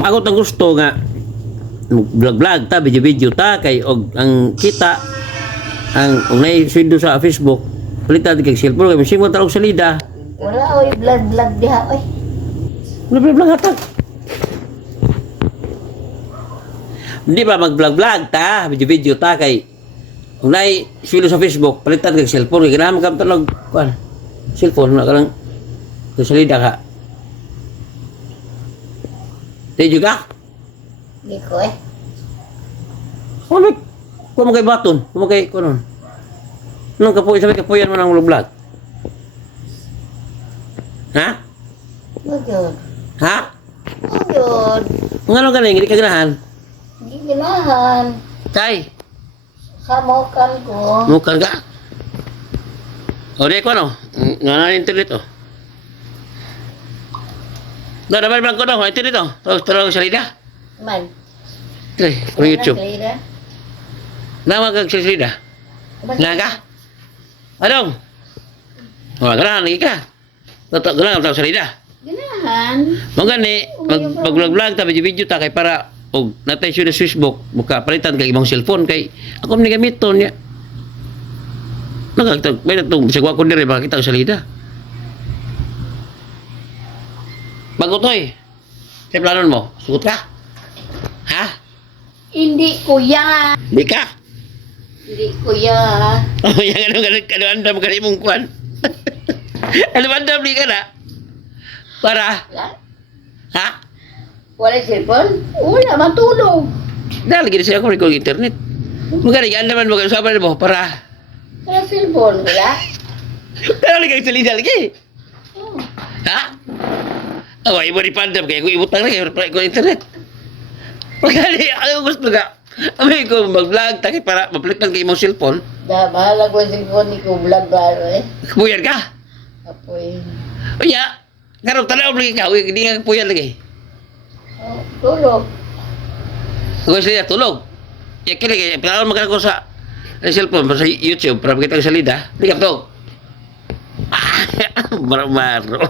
ako tang gusto nga vlog-vlog ta, video-video ta kay og ang kita ang unay sweldo sa Facebook palitan kay cellphone kay simon ta og salida. Wala oy vlog diha oy. Vlog hatag. Hindi ba mag-vlog-vlog ta, video-video ta kay unay sweldo sa Facebook palitan kay cellphone kay ganahan ka talog kuan. Cellphone na karang sa salida ka. Di juga? Di ko eh. Ano? Kung mo kay baton, kung mo kay kunon. Nung kapoy, sabi kapoyan mo ng vlog. Ha? Magyod. Ha? Magyod. Nga nung galing, hindi ka ganahan. Di ginahan. Kay, Kamokan ko. mukan ka. O, di ko ano? Nga na internet o. Doon naman blanco daw, internet o. Tawag sa salida. Man. Tre, kung YouTube. Kalida. Nama kag sa salida. Nga ka? Adong? O, ganahan lagi ka. Ganahan tawag sa salida. Ginahan. Mga gani, mag-vlog-vlog ta, video-video ta, kay para, o natay siya na Facebook, muka palitan kay ibang cellphone, kay ako ni gamiton niya. Nakagtag, may natong, sagwa ko nire, makakita ko sa lida. Bagotoy, sa planon mo, sugot ka? Ha? Hindi kuya. Di ka? Hindi kuya. Oh, yan ano-andam ka rin mong kwan. Ano-andam di ka na? Para? Wala. Ha? Wala cellphone? Wala matulog. Dahil lagi na siya ako rin internet. Magkari, yan naman mag-usapan mo, para. Wala cellphone wala. Pero lagi ang salida lagi. Oh. Ha? Awa, iba ni pandam kaya kung ibutang lagi, ko internet. Magkali, ako gusto nga. Amay ko mag-vlog, takit para mapalitan kayo mong cellphone. Bahala ko sa cellphone ni ko vlog baro eh. Kapuyan ka. Apoy. O ya, karong tanaw lagi ka, uy, hindi nga kapuyan lagi. Oh, tulog. Ako sila tulog. Ya, kaya lagi, pero magkala ko sa cellphone, sa YouTube, para makita ko salida. Hindi ka tulog. Maro-maro.